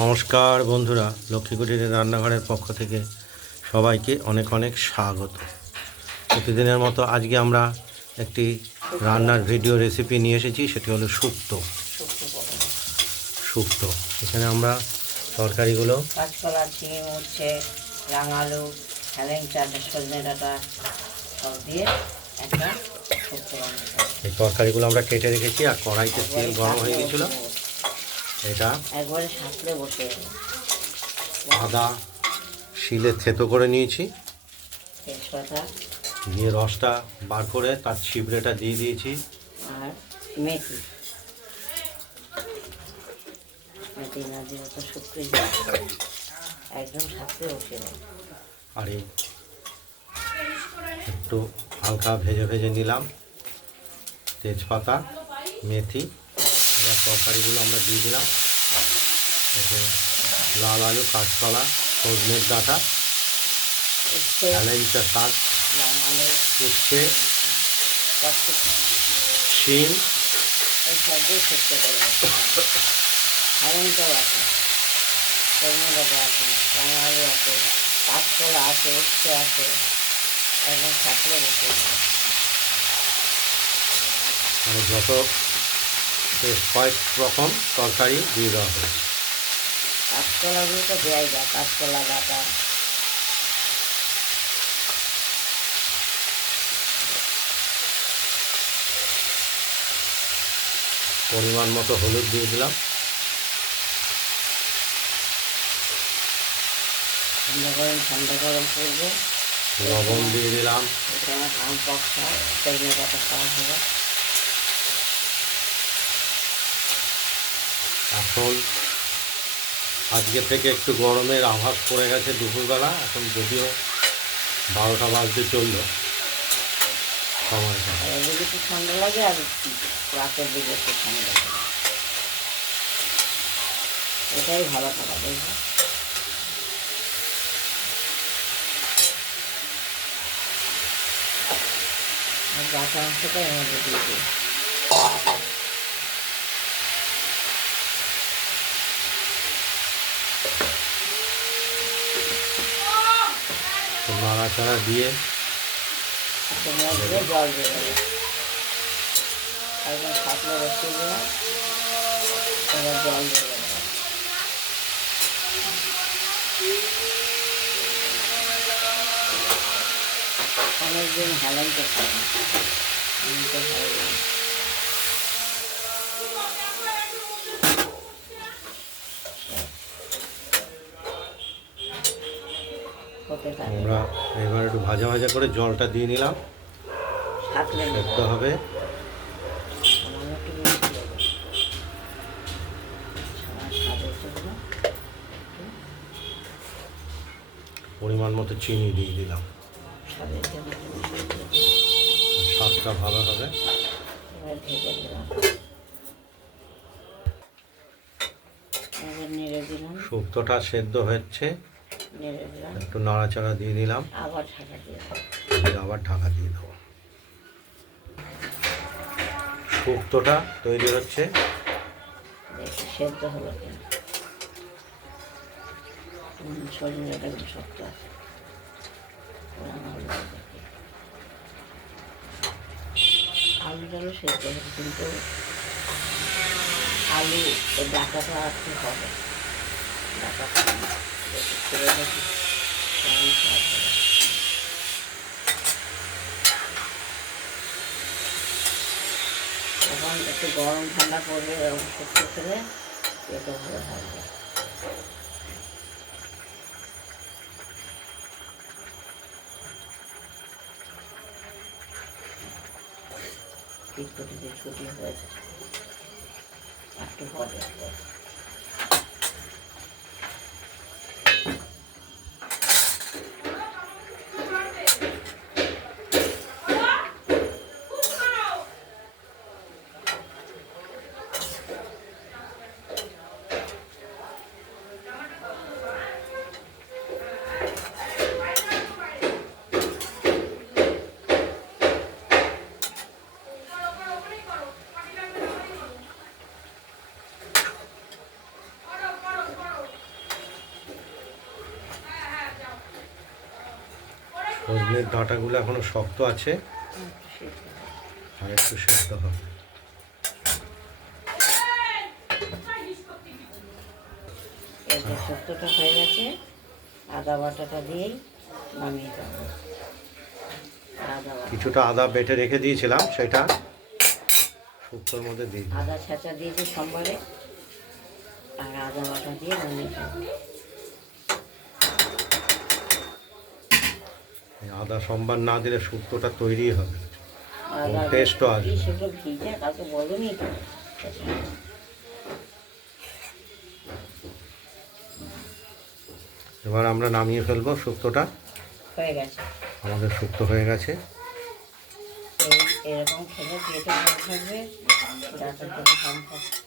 নমস্কার বন্ধুরা, লক্ষ্মীকুটিরের রান্নাঘরের পক্ষ থেকে সবাইকে অনেক অনেক স্বাগত। প্রতিদিনের মতো আজকে আমরা একটি রান্নার ভিডিও রেসিপি নিয়ে এসেছি, সেটি হলো শুক্তো। এখানে আমরা তরকারিগুলো কাঁচকলা, ঝিঙে, উচ্ছে, রাঙালু, হেলেঞ্চা, সজনে ডাঁটা সব দিয়ে একটা শুক্তো বানাবো। এই তরকারিগুলো আমরা কেটে রেখেছি, আর কড়াইতে তেল গরম হয়ে গেছিলো। এটা একবারে সাঁতলে বসে আদা শিলে থেতো করে নিয়েছি, তেজপাতা দিয়ে রসটা বার করে তার ছিবড়েটা দিয়ে দিয়েছি, আর মেথি। মেথি না দিলে তো শুকিয়ে যায়, একদম সাঁতলে বসে যায়। আর এই একটু হালকা ভেজে ভেজে নিলাম তেজপাতা, মেথি। এবার তরকারিগুলো আমরা দিয়ে দিলাম। এতে লাল আলু, কাঁচকলা, সজনের ডাঁটা, হেলেঞ্চা শাক, রাঙালু, উচ্ছে, শিম, এই সব দিয়ে শুক্তো করবো। হেলেঞ্চাও আছে, সজনে ডাঁটা আছে, রাঙালু আছে, কাঁচকলা আছে, উচ্ছে আছে, একদম সাঁতলে বসে যায়। মানে যত কয়েক রকম তরকারি দিয়ে দেওয়া হয়েছে। কাঁচকলাগুলো তো দেওয়াই যায়, কাঁচকলা ডাঁটা। পরিমাণ মতো হলুদ দিয়ে দিলাম, ঠান্ডা গরম করবো, লবণ দিয়ে দিলাম। এখানে আম পক্সা, সজনে ডাঁটা খাওয়া হবে। এখন আজকে থেকে একটু গরমের আভাস পড়ে গেছে দুপুরবেলা, এখন যদিও 12টা বাজতে চলল সময়টা। এদিকে একটু ঠান্ডা লাগে, আর রাতের দিকে একটু ঠান্ডা লাগে, এটাই ভালো থাকা বুঝলো। আর বাটা অংশটা এর মধ্যে দিয়ে দিই। নাড়াচাড়া দিয়ে জল দিয়ে দেবো, একদম সাঁতলে বসিয়ে দিলাম। এবার জল দিয়ে দেবো। অনেকদিন হেলেঞ্চা খাই না, হেলেঞ্চা ভালো লাগে। আমরা এবার একটু ভাজা ভাজা করে জলটা দিয়ে নিলাম, সেদ্ধ হবে। পরিমাণ মতো চিনি দিয়ে দিলাম, স্বাদটা ভালো হবে। শুক্তোটা সেদ্ধ হচ্ছে, একটু নাড়াচাড়া দিয়ে দিলাম, আবার ঢাকা দিয়ে দেবো। শুক্তোটা তৈরি হচ্ছে। সেদ্ধ হলো কেন, সজনেটা একটু শক্ত আছে। আলুটাও সেদ্ধ হবে, কিন্তু আলু এই ডাঁটাটা একটু হবে, ডাঁটাটা ছেড়ে দেখি কেমন স্বাদ হবে। এখন একটু গরম ঠান্ডা পড়বে, এরকম শুক্তো খেলে পেটও ভালো থাকবে। পিঠপুটিতে ছুটি হয়েছে, একটু হবে। সজনের ডাঁটাগুলো এখনো শক্ত আছে, আর একটু সেদ্ধ হবে। এই যে শুক্তোটা হয়ে গেছে, আদা বাটাটা দিয়েই নামিয়ে দেবো। আদা বাটা, কিছুটা আদা বেটে রেখে দিয়েছিলাম, সেটা শুক্তোর মধ্যে দিই। আদা ছাঁচা দিয়েছি সোমবারে, আর আদা বাটা দিয়ে নামিয়ে দেবো। আদা সম্বার না দিলে শুক্তোটা তৈরি হবে, আদা টেস্টও আসবে। সেগুলো ভিজে কাউকে বলুনি তো। এবার আমরা নামিয়ে ফেলবো শুক্তোটা। হয়ে গেছে। আমাদের শুক্তো হয়ে গেছে। এরকম খেলে পেটে ভালো থাকবে, দাঁতের থেকে কম থাকবে।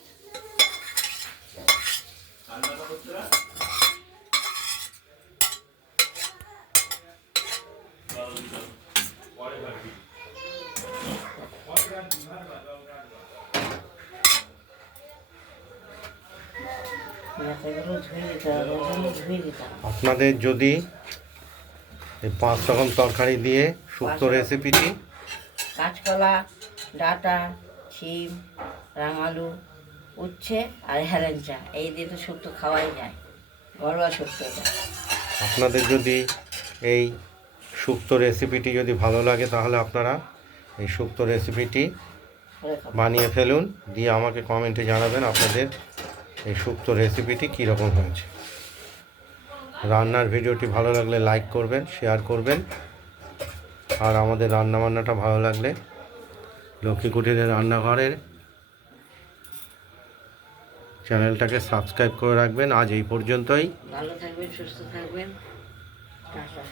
মাথাগুলো ধুয়ে দিতে হবে, ওগুলো ধুয়ে দিতে হবে। আপনাদের যদি এই 5 রকম তরকারি দিয়ে শুক্তো রেসিপিটি, কাঁচকলা, ডাঁটা, শিম, রাঙালু, উচ্ছে আর হেলেঞ্চা, এই দিয়ে তো শুক্তো খাওয়াই যায়, ঘরোয়া শুক্তোটা। আপনাদের যদি এই শুক্তো রেসিপিটি যদি ভালো লাগে, তাহলে আপনারা এই শুক্তো রেসিপিটি করে খাবো। বানিয়ে ফেলুন, দিয়ে আমাকে কমেন্টে জানাবেন আপনাদের এই শুক্তো রেসিপিটি কীরকম হয়েছে। রান্নার ভিডিওটি ভালো লাগলে লাইক করবেন, শেয়ার করবেন, আর আমাদের রান্নাবান্নাটা ভালো লাগলে লক্ষ্মী কুটিরের রান্নাঘরের চ্যানেলটাকে সাবস্ক্রাইব করে রাখবেন। আজ এই পর্যন্তই। ভালো থাকবেন, সুস্থ থাকবেন। টাটা।